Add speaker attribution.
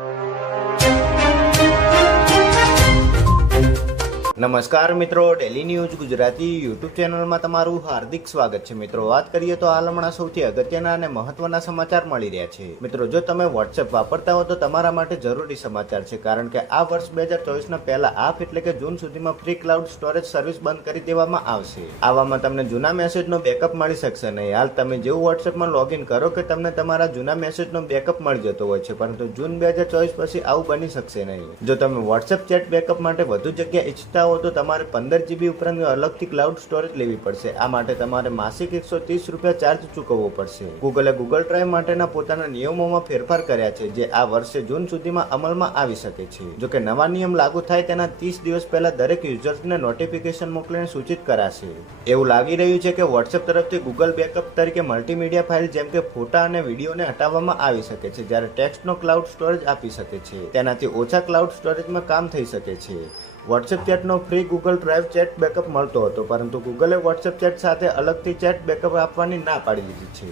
Speaker 1: you. નમસ્કાર મિત્રો daily news Gujarati YouTube ચેનલમાં તમારું હાર્દિક સ્વાગત છે. મિત્રો, વાત કરીએ તો હાલ હમણાં સૌથી અગત્યના અને મહત્વના સમાચાર મળી રહ્યા છે. મિત્રો, જો તમે વોટ્સએપ વાપરતા હો તો તમારા માટે જરૂરી સમાચાર છે, કારણ કે આ વર્ષ બે હજાર ચોવીસના પહેલા આપ એટલે કે જૂન સુધીમાં ફ્રી ક્લાઉડ સ્ટોરેજ સર્વિસ બંધ કરી દેવામાં આવશે. આવામાં તમને જૂના મેસેજનો બેકઅપ મળી શકશે નહીં. હાલ તમે જેવું વોટ્સએપમાં લોગિન કરો કે તમને તમારા જૂના મેસેજનો બેકઅપ મળી જતો હોય છે, પરંતુ જૂન બે હજાર ચોવીસ પછી આવું બની શકશે નહીં. જો તમે વોટ્સએપ ચેટ બેકઅપ માટે વધુ જગ્યા ઈચ્છતા હો તો તમારે પંદર જીબી ઉપરાંત અલગથી ક્લાઉડ સ્ટોરેજ લેવી પડશે. આ માટે તમારે માસિક એકસો ત્રીસ રૂપિયા ચાર્જ ચૂકવવો પડશે. ગૂગલે ગૂગલ ડ્રાઈવ માટેના પોતાના નિયમોમાં ફેરફાર કર્યા છે, જે આ વર્ષે જૂન સુધીમાં અમલમાં આવી શકે છે. જો કે નવા નિયમ લાગુ થાય તેના ત્રીસ દિવસ પહેલા દરેક યુઝર્સને નોટિફિકેશન મોકલીને સૂચિત કરાશે. એવું લાગી રહ્યું છે કે વોટ્સએપ તરફથી ગૂગલ બેકઅપ તરીકે મલ્ટીમીડિયા ફાઇલ જેમ કે ફોટા અને વિડીયોને હટાવવામાં આવી શકે છે, જ્યારે ટેક્સ્ટનો ક્લાઉડ સ્ટોરેજ આપી શકે છે. તેનાથી ઓછા ક્લાઉડ સ્ટોરેજમાં કામ થઈ શકે છે. WhatsApp ચેટનો free Google drive chat backup મળતો હતો, પરંતુ ગૂગલે વોટ્સએપ ચેટ સાથે અલગથી ચેટ બેકઅપ આપવાની ના પાડી દીધી છે.